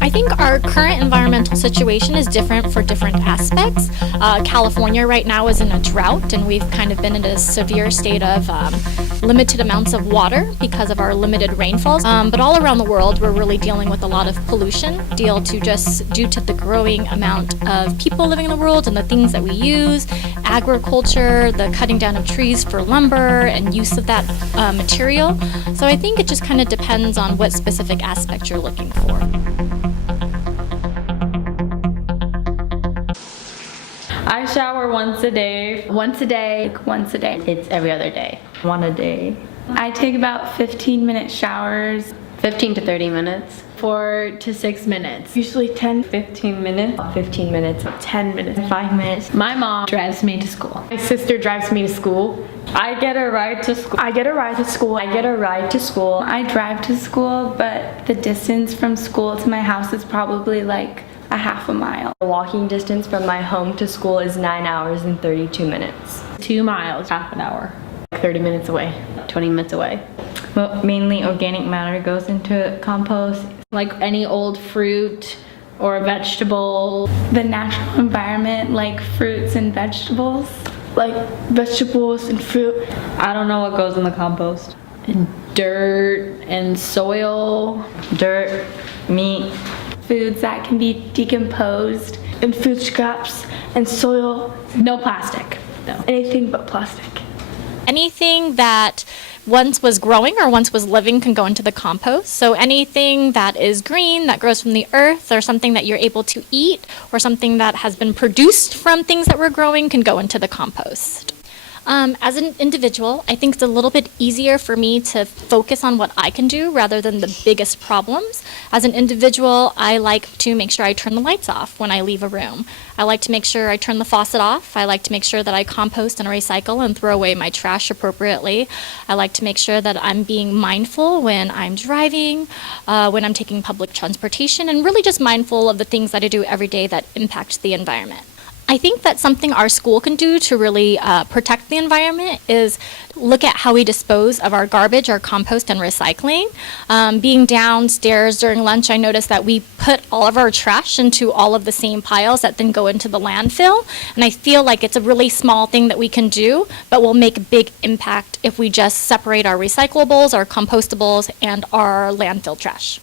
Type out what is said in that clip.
I think our current environmental situation is different for different aspects. California right now is in a drought, and we've kind of been in a severe state of limited amounts of water because of our limited rainfalls. But all around the world, we're really dealing with a lot of pollution, due to the growing amount of people living in the world and the things that we use, agriculture, the cutting down of trees for lumber, and use of that material. So I think it just kind of depends on what specific aspect you're looking for. I shower once a day. Once a day. Once a day. It's every other day. One a day. I take about 15-minute showers. 15 to 30 minutes. 4 to 6 minutes. Usually 10. 15 minutes. 15 minutes. 10 minutes. 5 minutes. My mom drives me to school. My sister drives me to school. I get a ride to school. I get a ride to school. I get a ride to school. I drive to school, but the distance from school to my house is probably like a half a mile. The walking distance from my home to school is 9 hours and 32 minutes. 2 miles, half an hour. 30 minutes away. 20 minutes away. Well, mainly organic matter goes into compost. Like any old fruit or vegetable. The natural environment, like fruits and vegetables. Like vegetables and fruit. I don't know what goes in the compost. And dirt and soil. Dirt, meat. Foods that can be decomposed. And food scraps and soil. No plastic, though. Anything but plastic. Anything that once was growing or once was living can go into the compost. So anything that is green, that grows from the earth, or something that you're able to eat, or something that has been produced from things that were growing can go into the compost. As an individual, I think it's a little bit easier for me to focus on what I can do rather than the biggest problems. As an individual, I like to make sure I turn the lights off when I leave a room. I like to make sure I turn the faucet off. I like to make sure that I compost and recycle and throw away my trash appropriately. I like to make sure that I'm being mindful when I'm driving, when I'm taking public transportation, and really just mindful of the things that I do every day that impact the environment. I think that something our school can do to really protect the environment is look at how we dispose of our garbage, our compost, and recycling. Being downstairs during lunch, I noticed that we put all of our trash into all of the same piles that then go into the landfill. And I feel like it's a really small thing that we can do, but will make a big impact if we just separate our recyclables, our compostables, and our landfill trash.